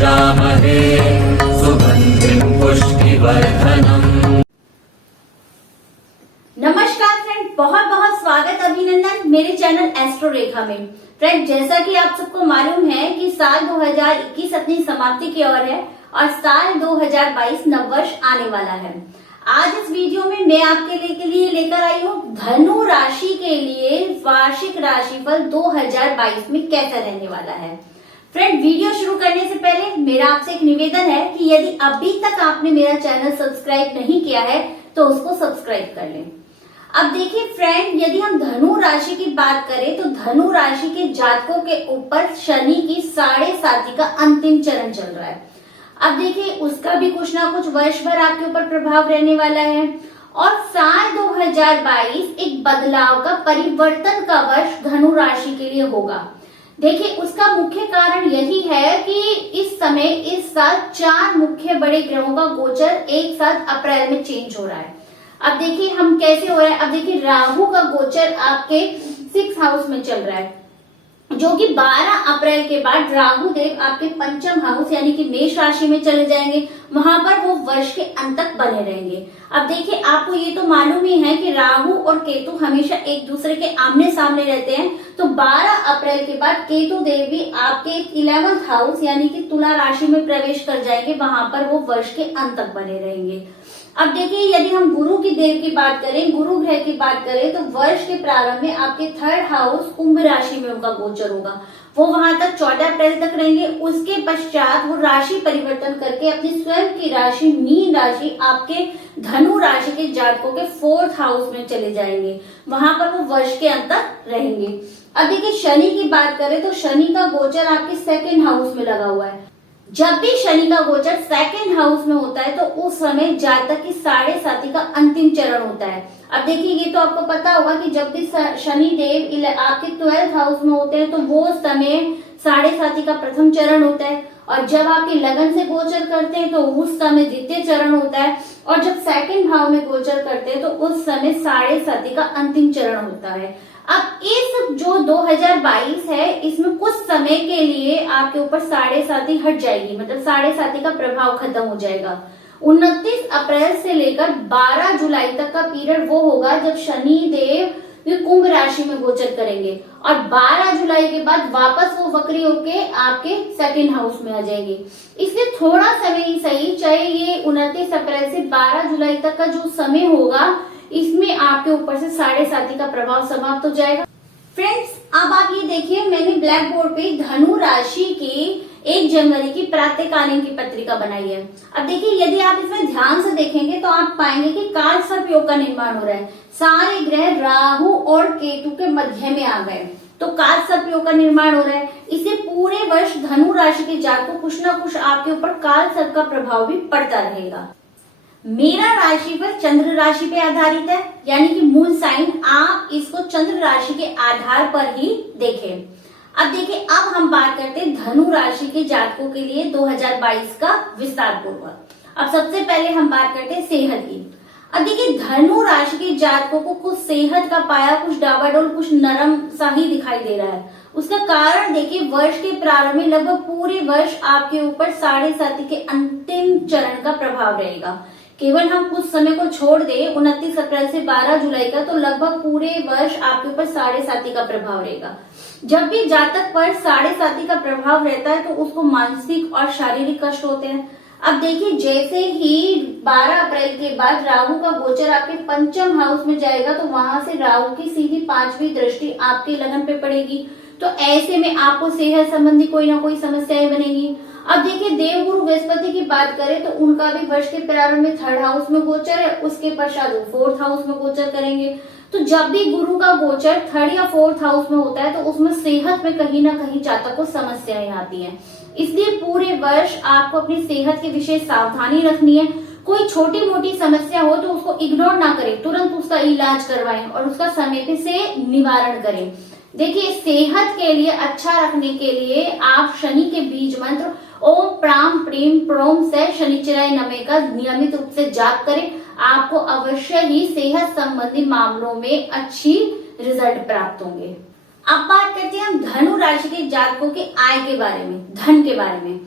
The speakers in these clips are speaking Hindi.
यजामहे सुगन्धिं पुष्टिवर्धनम्। नमस्कार फ्रेंड, बहुत बहुत स्वागत अभिनंदन मेरे चैनल एस्ट्रो रेखा में। फ्रेंड, जैसा कि आप सबको मालूम है कि साल 2021 अपनी समाप्ति की ओर है और साल 2022 नववर्ष आने वाला है। आज इस वीडियो में मैं आपके लिए लेकर आई हूँ धनु राशि के लिए वार्षिक राशिफल 2022 में कैसा रहने वाला है। फ्रेंड, वीडियो शुरू करने से पहले मेरा आपसे एक निवेदन है कि यदि अभी तक आपने मेरा चैनल सब्सक्राइब नहीं किया है तो उसको सब्सक्राइब कर लें। अब देखिए फ्रेंड, यदि हम धनु राशि की बात करें तो धनु राशि के जातकों के ऊपर शनि की 7.5 का अंतिम चरण चल रहा है। अब देखिए उसका भी कुछ ना कुछ वर्ष भर आपके ऊपर प्रभाव रहने वाला है और साल 2022 एक बदलाव का, परिवर्तन का वर्ष धनु राशि के लिए होगा। देखिए उसका मुख्य कारण यही है कि इस समय इस साल 4 मुख्य बड़े ग्रहों का गोचर एक साथ अप्रैल में चेंज हो रहा है। अब देखिए हम कैसे हो रहा है। अब देखिए राहु का गोचर आपके 6th हाउस में चल रहा है, जो कि 12 अप्रैल के बाद राहु देव आपके 5th हाउस यानी कि मेष राशि में चले जाएंगे। वहां पर वो वर्ष के अंत तक बने रहेंगे। अब देखिए आपको ये तो मालूम ही है कि राहु और केतु हमेशा एक दूसरे के आमने सामने रहते हैं। तो 12 अप्रैल के बाद केतु देव भी आपके 11th हाउस यानी कि तुला राशि में प्रवेश कर जाएंगे। वहां पर वो वर्ष के अंत तक बने रहेंगे। अब देखिए यदि हम गुरु की देव की बात करें, गुरु ग्रह की बात करें तो वर्ष के प्रारंभ में आपके 3rd हाउस कुंभ राशि में उनका गोचर होगा। वो वहां तक 14 अप्रैल तक रहेंगे। उसके पश्चात वो राशि परिवर्तन करके अपनी स्वयं की राशि मीन राशि आपके धनु राशि के जातकों के 4th हाउस में चले जाएंगे। वहां पर वो वर्ष के अंत तक रहेंगे। अब देखिए शनि की बात करें तो शनि का गोचर आपके 2nd हाउस में लगा हुआ है। जब भी शनि का गोचर 2nd हाउस में होता है तो उस समय जातक की 7.5 का अंतिम चरण होता है। अब देखिए ये तो आपको पता होगा कि जब भी शनि देव आपके 12th हाउस में होते हैं तो वो समय 7.5 का प्रथम चरण होता है और जब आपके लगन से गोचर करते हैं तो उस समय द्वितीय चरण होता है और जब 2nd भाव में गोचर करते हैं तो उस समय 7.5 का अंतिम चरण होता है। अब इस जो 2022 है इसमें कुछ समय के लिए आपके ऊपर 7.5 हट जाएगी, मतलब 7.5 का प्रभाव खत्म हो जाएगा। 29 अप्रैल से लेकर 12 जुलाई तक का पीरियड वो होगा जब शनि देव कुंभ राशि में गोचर करेंगे और 12 जुलाई के बाद वापस वो वक्री होके आपके 2nd हाउस में आ जाएंगे। इसलिए थोड़ा समय ही सही, चाहे ये 29 अप्रैल से 12 जुलाई तक का जो समय होगा इसमें आपके ऊपर से 7.5 का प्रभाव समाप्त हो जाएगा। फ्रेंड्स, अब आप ये देखिए मैंने ब्लैक बोर्ड पे धनु राशि की 1 जनवरी की प्रातःकालीन की पत्रिका बनाई है। अब देखिए यदि आप इसमें ध्यान से देखेंगे तो आप पाएंगे कि काल सर्प योग का निर्माण हो रहा है। सारे ग्रह राहु और केतु के मध्य में आ गए तो काल सर्प योग का निर्माण हो रहा है। इसे पूरे वर्ष धनु राशि के जातकों कुछ ना कुछ आपके ऊपर काल सर्प का प्रभाव भी पड़ता रहेगा। मेरा राशि पर चंद्र राशि पे आधारित है, यानी कि मून साइन, आप इसको चंद्र राशि के आधार पर ही देखें। अब देखिए अब हम बात करते हैं धनु राशि के जातकों के लिए 2022 का विस्तार पूर्वक। अब सबसे पहले हम बात करते हैं सेहत की। अब देखिए धनु राशि के जातकों को कुछ सेहत का पाया कुछ डावाडोल, कुछ नरम सा ही दिखाई दे रहा है। उसका कारण देखिए वर्ष के प्रारंभ में लगभग पूरे वर्ष आपके ऊपर 7.5 के अंतिम चरण का प्रभाव रहेगा। केवल हम कुछ समय को छोड़ दें 29 अप्रैल से 12 जुलाई का तो लगभग पूरे वर्ष आपके ऊपर 7.5 का प्रभाव रहेगा। जब भी जातक पर 7.5 का प्रभाव रहता है तो उसको मानसिक और शारीरिक कष्ट होते हैं। अब देखिए जैसे ही 12 अप्रैल के बाद राहु का गोचर आपके 5th हाउस में जाएगा तो वहां से राहु की सीधी 5वीं दृष्टि आपके लगन पे पड़ेगी। तो ऐसे में आपको सेहत संबंधी कोई ना कोई समस्याएं बनेगी। अब देखिए देवगुरु बृहस्पति की बात करें तो उनका भी वर्ष के प्रारंभ में 3rd हाउस में गोचर है, उसके पश्चात वो 4th हाउस में गोचर करेंगे। तो जब भी गुरु का गोचर 3rd या 4th हाउस में होता है तो उसमें सेहत में कहीं ना कहीं जातक को समस्याएं आती हैं। इसलिए पूरे वर्ष आपको अपनी सेहत के विशेष सावधानी रखनी है। कोई छोटी मोटी समस्या हो तो उसको इग्नोर ना करें, तुरंत उसका इलाज करवाएं और उसका समय पे से निवारण करें। देखिए सेहत के लिए अच्छा रखने के लिए आप शनि के बीज मंत्र ओम प्राम प्रीम प्रोम से शनिचराय नमे का नियमित रूप से जाप करें। आपको अवश्य ही सेहत संबंधी मामलों में अच्छी रिजल्ट प्राप्त होंगे। अब बात करते हैं हम धनु राशि के जातकों के आय के बारे में, धन के बारे में।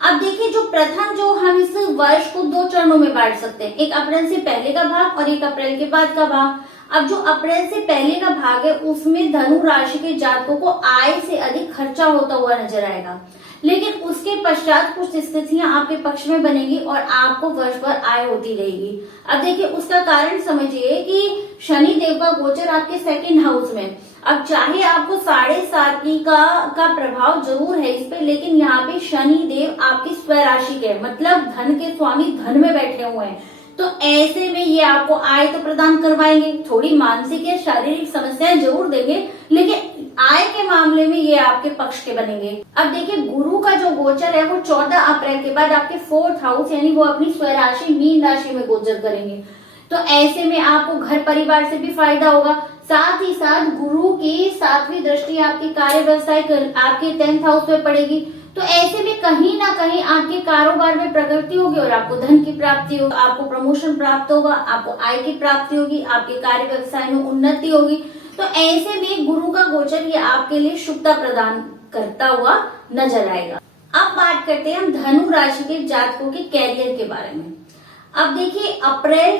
अब देखिए, जो प्रथम जो हम इस वर्ष को 2 चरणों में बांट सकते हैं, एक अप्रैल से पहले का भाग और एक अप्रैल के बाद का भाग। अब जो अप्रैल से पहले का भाग है उसमें धनु राशि के जातकों को आय से अधिक खर्चा होता हुआ नजर आएगा, लेकिन उसके पश्चात कुछ स्थितियां आपके पक्ष में बनेगी और आपको वर्ष भर आय होती रहेगी। अब देखिए, उसका कारण समझिए कि शनि देव का गोचर आपके 2nd हाउस में। अब चाहे आपको 7.5 का प्रभाव जरूर है इस पे, लेकिन यहाँ पे शनि देव आपकी स्वराशि के, मतलब धन के स्वामी धन में बैठे हुए हैं। तो ऐसे में ये आपको आय तो प्रदान करवाएंगे, थोड़ी मानसिक या शारीरिक समस्याएं जरूर देंगे, लेकिन आय के मामले में ये आपके पक्ष के बनेंगे। अब देखिए, गुरु का जो गोचर है वो 14 अप्रैल के बाद आपके 4th हाउस यानी वो अपनी स्वराशि मीन राशि में गोचर करेंगे। तो ऐसे में आपको घर परिवार से भी फायदा होगा। साथ ही साथ गुरु की 7वीं दृष्टि आपकी कार्य व्यवसाय आपके 10th हाउस में पड़ेगी। तो ऐसे में कहीं ना कहीं आपके कारोबार में प्रगति होगी और आपको धन की प्राप्ति होगी, आपको प्रमोशन प्राप्त होगा, आपको आय की प्राप्ति होगी, आपके कार्य व्यवसाय में उन्नति होगी। तो ऐसे में गुरु का गोचर ये आपके लिए शुभता प्रदान करता हुआ नजर आएगा। अब बात करते हैं हम धनु राशि के जातकों के कैरियर के बारे में। अब देखिए, अप्रैल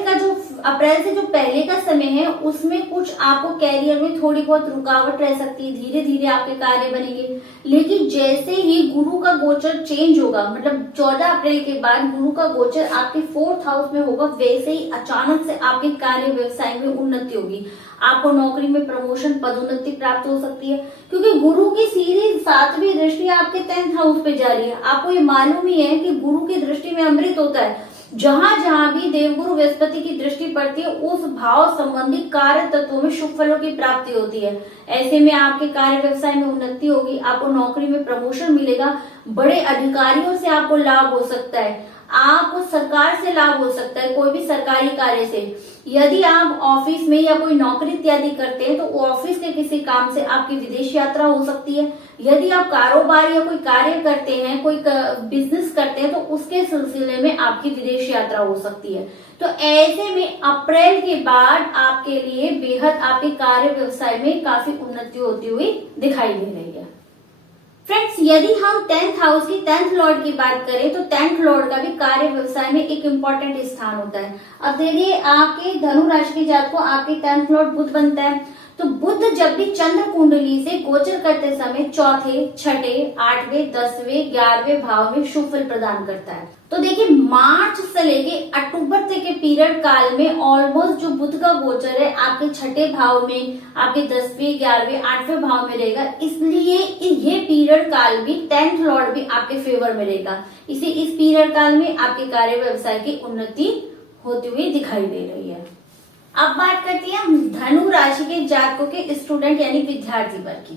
से जो पहले का समय है उसमें कुछ आपको कैरियर में थोड़ी बहुत रुकावट रह सकती है, धीरे धीरे आपके कार्य बनेंगे। लेकिन जैसे ही गुरु का गोचर चेंज होगा, मतलब 14 अप्रैल के बाद गुरु का गोचर आपके 4th हाउस में होगा, वैसे ही अचानक से आपके कार्य व्यवसाय में उन्नति होगी। आपको नौकरी में प्रमोशन, पदोन्नति प्राप्त हो सकती है, क्योंकि गुरु की सीधी 7वीं दृष्टि आपके 10th हाउस पे जा रही है। आपको ये मालूम ही है कि गुरु की दृष्टि में अमृत होता है। जहां जहां भी देवगुरु बृहस्पति की दृष्टि पड़ती है उस भाव संबंधी कार्य तत्वों में शुभ फलों की प्राप्ति होती है। ऐसे में आपके कार्य व्यवसाय में उन्नति होगी, आपको नौकरी में प्रमोशन मिलेगा, बड़े अधिकारियों से आपको लाभ हो सकता है, आपको सरकार से लाभ हो सकता है, कोई भी सरकारी कार्य से। यदि आप ऑफिस में या कोई नौकरी इत्यादि करते हैं तो ऑफिस के किसी काम से आपकी विदेश यात्रा हो सकती है। यदि आप कारोबार या कोई कार्य करते हैं, कोई बिजनेस करते हैं, तो उसके सिलसिले में आपकी विदेश यात्रा हो सकती है। तो ऐसे में अप्रैल के बाद आपके लिए बेहद आपके कार्य व्यवसाय में काफी उन्नति होती हुई दिखाई दे रही है। फ्रेंड्स, यदि हम 10th हाउस की 10th लॉर्ड की बात करें तो 10th लॉर्ड का भी कार्य व्यवसाय में एक इम्पोर्टेंट स्थान होता है। अब देखिए, आपके धनु राशि के जातक को आपके 10th लॉर्ड बुध बनता है। तो बुध जब भी चंद्र कुंडली से गोचर करते समय 4थे, 6ठे, 8वें, 10वें, 11वें भाव में शुभ फल प्रदान करता है। तो देखिए, मार्च से लेके अक्टूबर तक के पीरियड काल में ऑलमोस्ट जो बुध का गोचर है आपके 6ठे भाव में, आपके 10वें, 11वें, 8वें भाव में रहेगा। इसलिए ये पीरियड काल भी 10th लॉर्ड भी आपके फेवर में रहेगा। इस पीरियड काल में आपके कार्य व्यवसाय की उन्नति होती हुई दिखाई दे रही है। अब बात करते हैं धनु राशि के जातकों के स्टूडेंट यानी विद्यार्थी वर्ग की।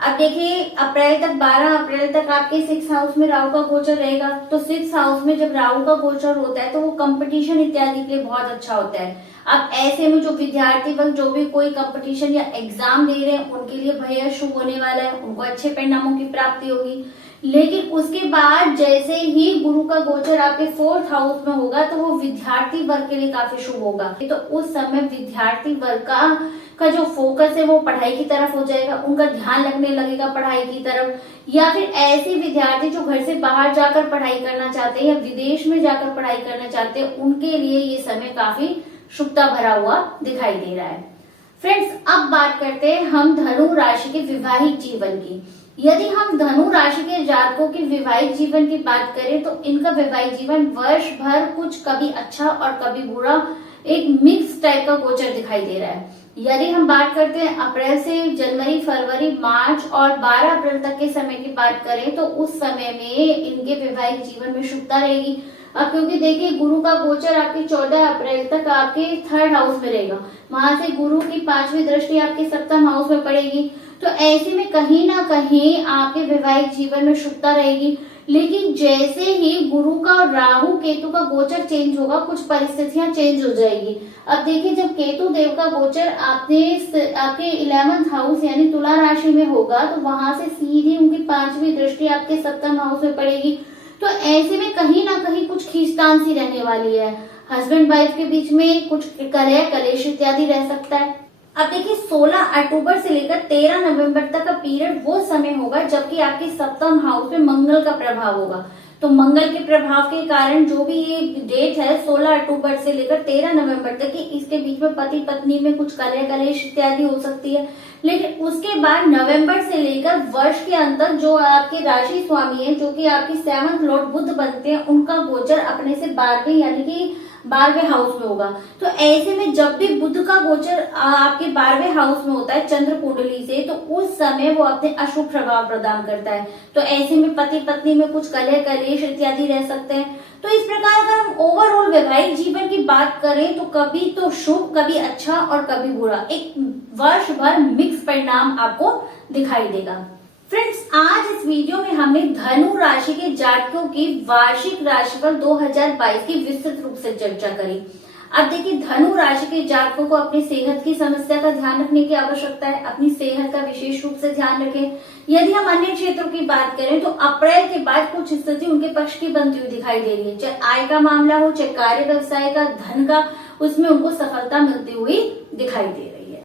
अब देखिए, अप्रैल तक 12 अप्रैल तक आपके 6th हाउस में राहु का गोचर रहेगा। तो 6th हाउस में जब राहु का गोचर होता है तो वो कंपटीशन इत्यादि के लिए बहुत अच्छा होता है। अब ऐसे में जो विद्यार्थी वर्ग जो भी कोई कंपटीशन या एग्जाम दे रहे हैं उनके लिए भैया शुभ होने वाला है, उनको अच्छे परिणामों की प्राप्ति होगी। लेकिन उसके बाद जैसे ही गुरु का गोचर आपके 4th हाउस में होगा तो वो विद्यार्थी वर्ग के लिए काफी शुभ होगा। तो उस समय विद्यार्थी वर्ग का जो फोकस है वो पढ़ाई की तरफ हो जाएगा, उनका ध्यान लगने लगेगा पढ़ाई की तरफ। या फिर ऐसे विद्यार्थी जो घर से बाहर जाकर पढ़ाई करना चाहते हैं या विदेश में जाकर पढ़ाई करना चाहते हैं, उनके लिए ये समय काफी शुभता भरा हुआ दिखाई दे रहा है। फ्रेंड्स, अब बात करते हैं हम धनु राशि के वैवाहिक जीवन की। यदि हम धनु राशि के जातकों के वैवाहिक जीवन की बात करें तो इनका वैवाहिक जीवन वर्ष भर कुछ कभी अच्छा और कभी बुरा, एक मिक्स टाइप का गोचर दिखाई दे रहा है। यदि हम बात करते हैं अप्रैल से जनवरी, फरवरी, मार्च और 12 अप्रैल तक के समय की बात करें तो उस समय में इनके वैवाहिक जीवन में शुभता रहेगी। अब क्योंकि देखिए, गुरु का गोचर आपके 14 अप्रैल तक आपके 3rd हाउस में रहेगा, वहां से गुरु की 5वीं दृष्टि आपके 7th हाउस में पड़ेगी। तो ऐसे में कहीं ना कहीं आपके वैवाहिक जीवन में शुभता रहेगी। लेकिन जैसे ही गुरु का और राहु केतु का गोचर चेंज होगा, कुछ परिस्थितियां चेंज हो जाएगी। अब देखिए, जब केतु देव का गोचर आपके 11th हाउस यानी तुला राशि में होगा तो वहां से सीधी उनकी 5वीं दृष्टि आपके 7th हाउस में पड़ेगी। तो ऐसे में कहीं ना कहीं कुछ खींचतान सी रहने वाली है। हस्बैंड वाइफ के बीच में कुछ कलह, कलेश इत्यादि रह सकता है। अब देखिए, 16 अक्टूबर से लेकर 13 नवंबर तक का पीरियड वो समय होगा जबकि आपके 7th हाउस में मंगल का प्रभाव होगा। तो मंगल के प्रभाव के कारण जो भी ये डेट है 16 अक्टूबर से लेकर 13 नवंबर तक की, इसके बीच में पति पत्नी में कुछ कलह कलेश इत्यादि हो सकती है। लेकिन उसके बाद नवंबर से लेकर वर्ष के अंत तक जो आपके राशि स्वामी है, जो कि आपकी 7th लॉर्ड बुध बनते हैं, उनका गोचर अपने से 12वें यानी कि 12वें हाउस में होगा। तो ऐसे में जब भी बुध का गोचर आपके 12वें हाउस में होता है चंद्र कुंडली से, तो उस समय वो अपने अशुभ प्रभाव प्रदान करता है। तो ऐसे में पति पत्नी में कुछ कलह कलेश इत्यादि रह सकते हैं। तो इस प्रकार अगर हम ओवरऑल वैवाहिक जीवन की बात करें तो कभी तो शुभ, कभी अच्छा और कभी बुरा, एक वर्ष भर मिक्स परिणाम आपको दिखाई देगा। फ्रेंड्स, आज इस वीडियो में हमने धनु राशि के जातकों की वार्षिक राशिफल 2022 की विस्तृत रूप से चर्चा करी। अब देखिए, धनु राशि के जातकों को अपनी सेहत की समस्या का ध्यान रखने की आवश्यकता है। अपनी सेहत का विशेष रूप से ध्यान रखें। यदि हम अन्य क्षेत्रों की बात करें तो अप्रैल के बाद कुछ स्थिति उनके पक्ष की बनती हुई दिखाई दे रही है। चाहे आय का मामला हो, चाहे कार्य व्यवसाय का, धन का, उसमें उनको सफलता मिलती हुई दिखाई दे रही है।